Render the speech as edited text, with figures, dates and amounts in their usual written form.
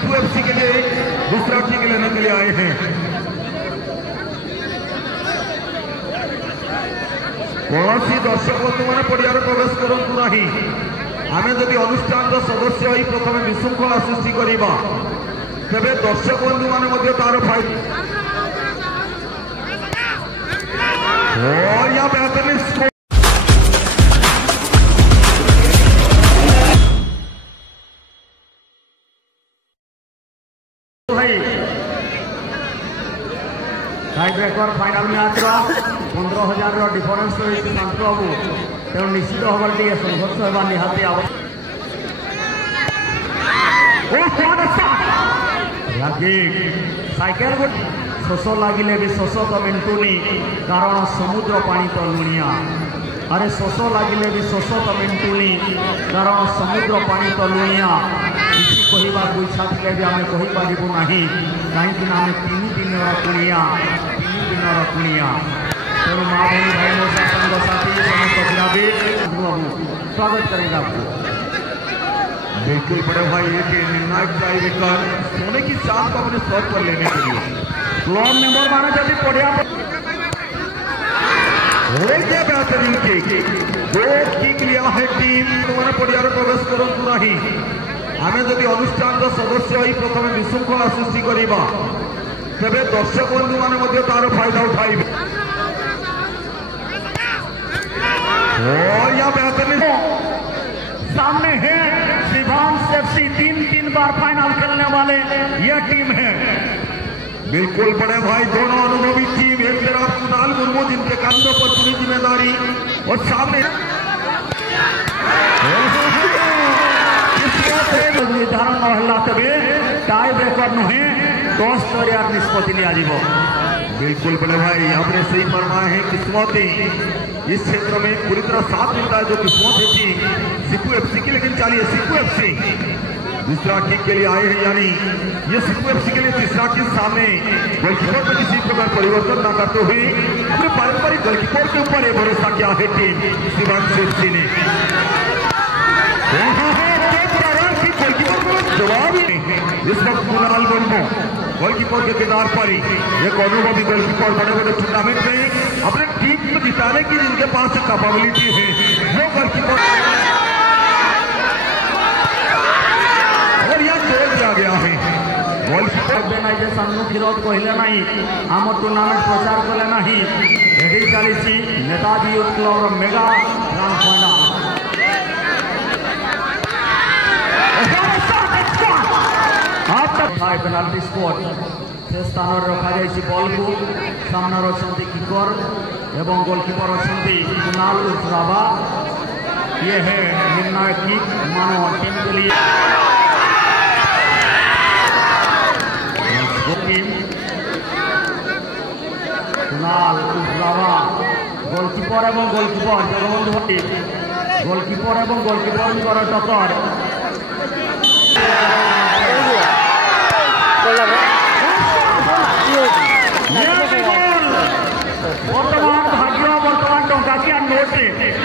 सिपू FC के लिए दूसरा किक लेने के लिए आए हैं। कौन दर्शक बंधु मैंने पड़िया प्रवेश करूँ ना आम जदि अनुष्ठान सदस्य हो प्रथम विशृंखला सृष्टि करवा तेरे दर्शक बंधु मैंने तार फायदा और या बेहतरीन tie breaker final match 15,000 difference रही शांति बाबू तेणु निश्चित भाव टे संघर्ष होगा निहाती साइकेल शोष लगे भी शोष तो मिंटुनी कारण समुद्र पानी तो लुणिया अरे शोष लगे भी शोष तो मिंटुनी कारण समुद्र पानी तो लुणिया किसी कहवाक इच्छा थे भी आम कहीपरू ना कहीं आम 3 दिनर कुणिया तेणु माँ बहन भाई मोसा संग साथी समस्त क्रीड़ाविद बाबू स्वागत करेंगे आपको। बिल्कुल बड़े भाई एक निर्णायक टाई ब्रेकर सोने की चांद को अपने स्वर पर लेने के लिए क्लब मेंबर माने जब पड़िया बेहतरीन किक 2 किक लिया है टीम मैंने पड़िया प्रवेश करूँ ना आम जदि अनुष्ठान सदस्य हो प्रथम विशृंखला सृष्टि करवा तेरे दर्शक बंधु मैंने तार फायदा उठाइबे और या बेहतरीन सामने है शिवांश एफसी 3 बार फाइनल खेलने वाले यह टीम है। बिल्कुल बड़े भाई दोनों अनुभवी टीम एक तरफ कुणाल मुर्मू जिनके कंधों पर पूरी जिम्मेदारी और सामने निर्धारण नहला तेरे टाई ब्रेकर नुहे 10 दरिया निष्पत्ति लिया। बिल्कुल बड़े भाई आपने सही फरमाया है किस्मती इस क्षेत्र में पूरी तरह साथ मिलता है जो किस्मत थी सिपू एफसी की। लेकिन चलिए सिपू एफसी दूसरा किक के लिए आए हैं यानी ये सिपू एफसी के लिए तीसरा किक सामने गोलकीपर में किसी प्रकार परिवर्तन न करते हुए अपने पारंपरिक गोलकीपर के ऊपर ये भरोसा किया है टीम शिवांश एफसी ने। गोलकीपर को जवाब ही नहीं इस वक्त कुणाल मुर्मू गोलकीपर के किनार पर ही एक अनुभवी गोलकीपर बड़े बड़े टूर्नामेंट में अपने टीम को जिताने की जिनके पास कैपेबिलिटी है वो गोलकीपर और यह जोड़ दिया गया है गोलकीपर ऑर्गेनाइजेशन विरोध कहले नहीं आम टूर्नामेंट प्रचार कले नहीं रेडी चली Netaji youth club mega grand final penalty spot से स्थान रखा जाए बॉल को सामने अच्छा किकर एवं गोलकीपर अच्छा कुणाल उर्फरावा ये है निर्णायक किक मानो टीम के लिए। कुणाल उर्फरावा गोलकीपर एवं गोलकीपर जगबंधु गोलकीपर एवं गोलकीपर टक्कर